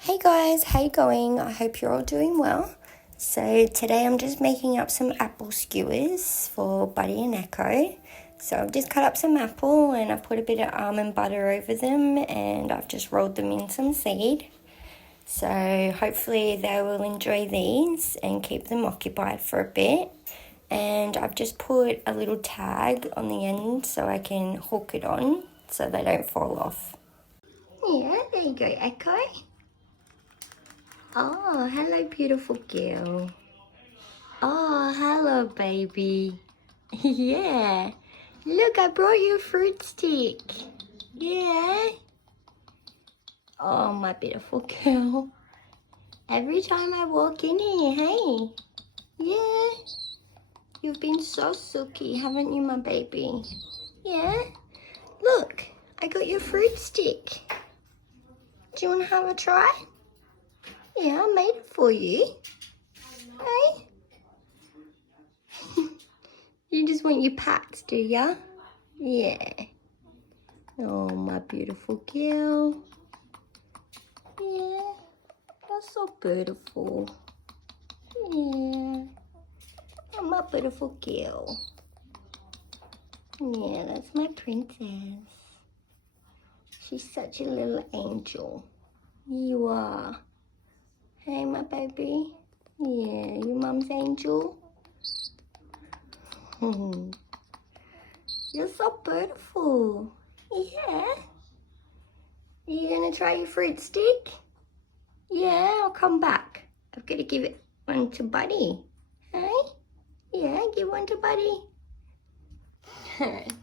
Hey guys, how you going? I hope you're all doing well. So today I'm just making up some apple skewers for Buddy and Echo. So I've just cut up some apple and I've put a bit of almond butter over them and I've just rolled them in some seed. So hopefully they will enjoy these and keep them occupied for a bit. And I've just put a little tag on the end so I can hook it on so they don't fall off. Yeah, there you go, Echo. Oh, hello, beautiful girl. Oh, hello, baby. Yeah. Look, I brought you a fruit stick. Yeah. Oh, my beautiful girl. Every time I walk in here, hey. Yeah. You've been so silky, haven't you, my baby? Yeah. Look, I got your fruit stick. Do you want to have a try? Yeah, I made it for you. Hey? You just want your pats, do ya? Yeah. Oh, my beautiful girl. Yeah. You're so beautiful. Yeah. Oh, my beautiful girl. Yeah, that's my princess. She's such a little angel. You are. Hey, my baby. Yeah, you mum's angel. You're so beautiful. Yeah. Are you gonna try your fruit stick? Yeah, I'll come back. I've got to give it one to Buddy. Hey? Yeah, give one to Buddy.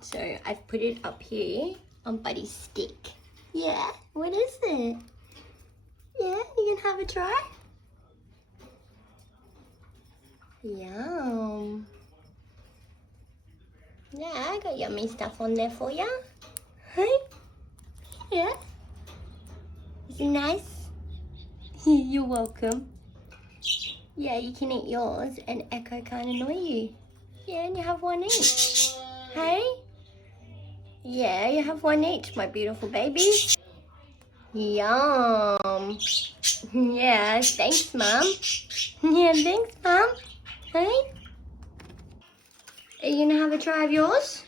So I've put it up here on Buddy's stick. Yeah, what is it? Yeah, you can have a try? Yum. Yeah, I got yummy stuff on there for ya. Hey? Yeah. Is it nice? You're welcome. Yeah, you can eat yours and Echo can't annoy you. Yeah, and you have one each. Hey? Yeah, you have one each, my beautiful baby. Yum. Yeah, thanks, Mum. Yeah, thanks, Mum. Hey? Are you gonna have a try of yours?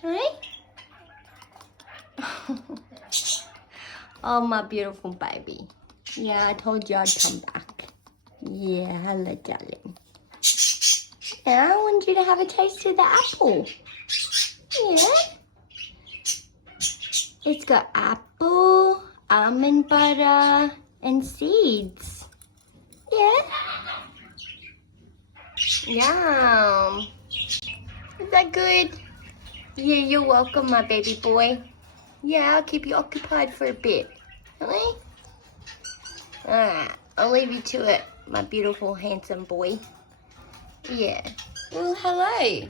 Hey? Oh, my beautiful baby. Yeah, I told you I'd come back. Yeah, hello, darling. Yeah, I want you to have a taste of the apple. Yeah. It's got apple, almond butter, and seeds. Yeah. Yum. Is that good? Yeah, you're welcome, my baby boy. Yeah, I'll keep you occupied for a bit. Really? Alright, I'll leave you to it, my beautiful, handsome boy. Yeah. Well, hello.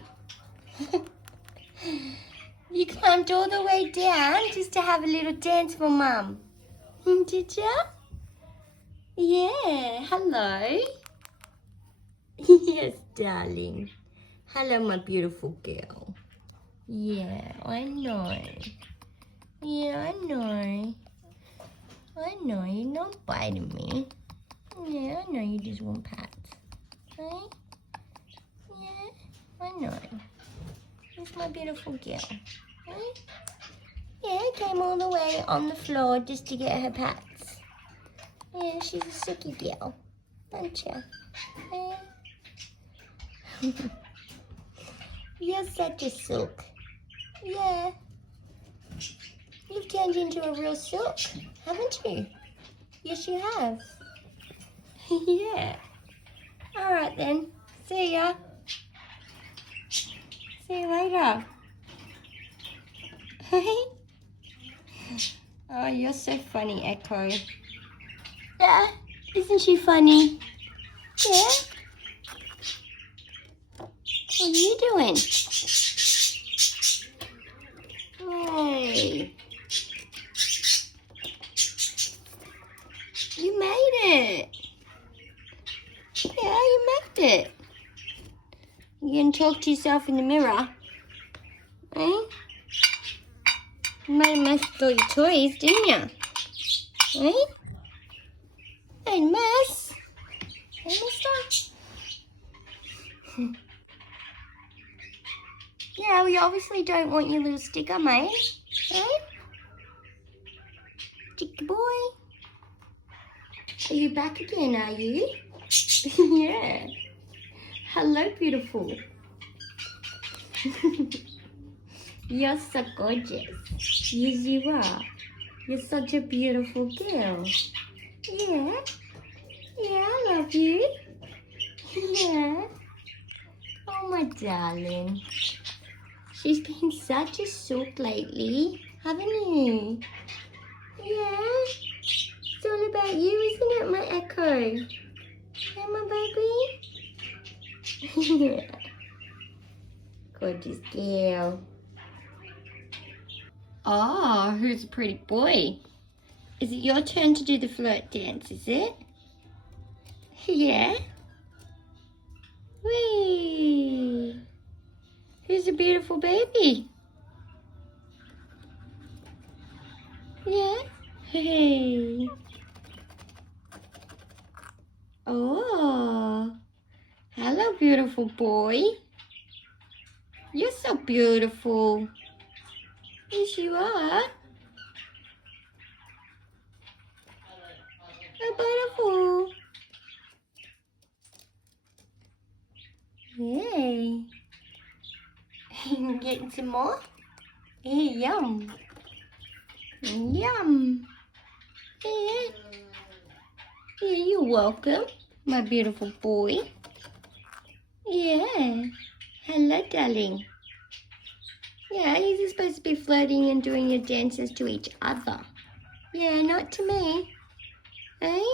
You climbed all the way down just to have a little dance for Mum. Did ya? Yeah, hello. Yes, darling. Hello, my beautiful girl. Yeah, I know. Yeah, I know. I know, you're not biting me. Yeah, I know you just want pats. Right? Yeah, I know. It's my beautiful girl. Right? Yeah, I came all the way on the floor just to get her pats. Yeah, she's a silky girl, aren't you? Yeah. You're such a silk. Yeah. You've turned into a real silk, haven't you? Yes, you have. Yeah. All right then. See ya. See you later. Oh, you're so funny, Echo. Yeah, isn't she funny? Yeah. What are you doing? Hey. You made it. Yeah, you made it. You can talk to yourself in the mirror. Eh? You made a mess with all your toys, didn't you? Eh? Hey, miss. Hey, mister. Yeah, we obviously don't want your little sticker, mate. Hey? Chicky boy. Are you back again, are you? Yeah. Hello, beautiful. You're so gorgeous. Yes, you are. You're such a beautiful girl. Yeah. Yeah, I love you. Yeah. Oh, my darling. She's been such a sook lately, haven't you? Yeah. It's all about you, isn't it, my Echo? Yeah, my baby? Yeah. Gorgeous girl. Oh, who's a pretty boy? Is it your turn to do the flirt dance, is it? Yeah. Whee! Who's a beautiful baby? Yeah. Hey. Oh. Hello, beautiful boy. You're so beautiful. Yes, you are. So beautiful. Yay. Getting some more? Hey, yum. Yum. Yeah. Yeah, you're welcome, my beautiful boy. Yeah. Hello, darling. Yeah, you're supposed to be flirting and doing your dances to each other. Yeah, not to me. Eh?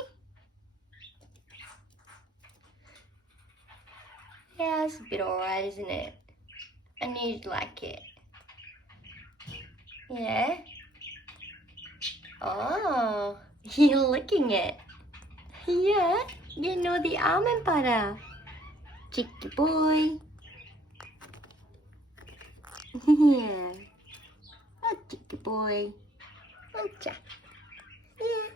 Yeah, it's a bit alright, isn't it? I knew you'd like it. Yeah? Oh, you're licking it. Yeah, you know the almond butter. Chicky boy. Yeah. Oh, chicky boy. Aren't ya? Yeah.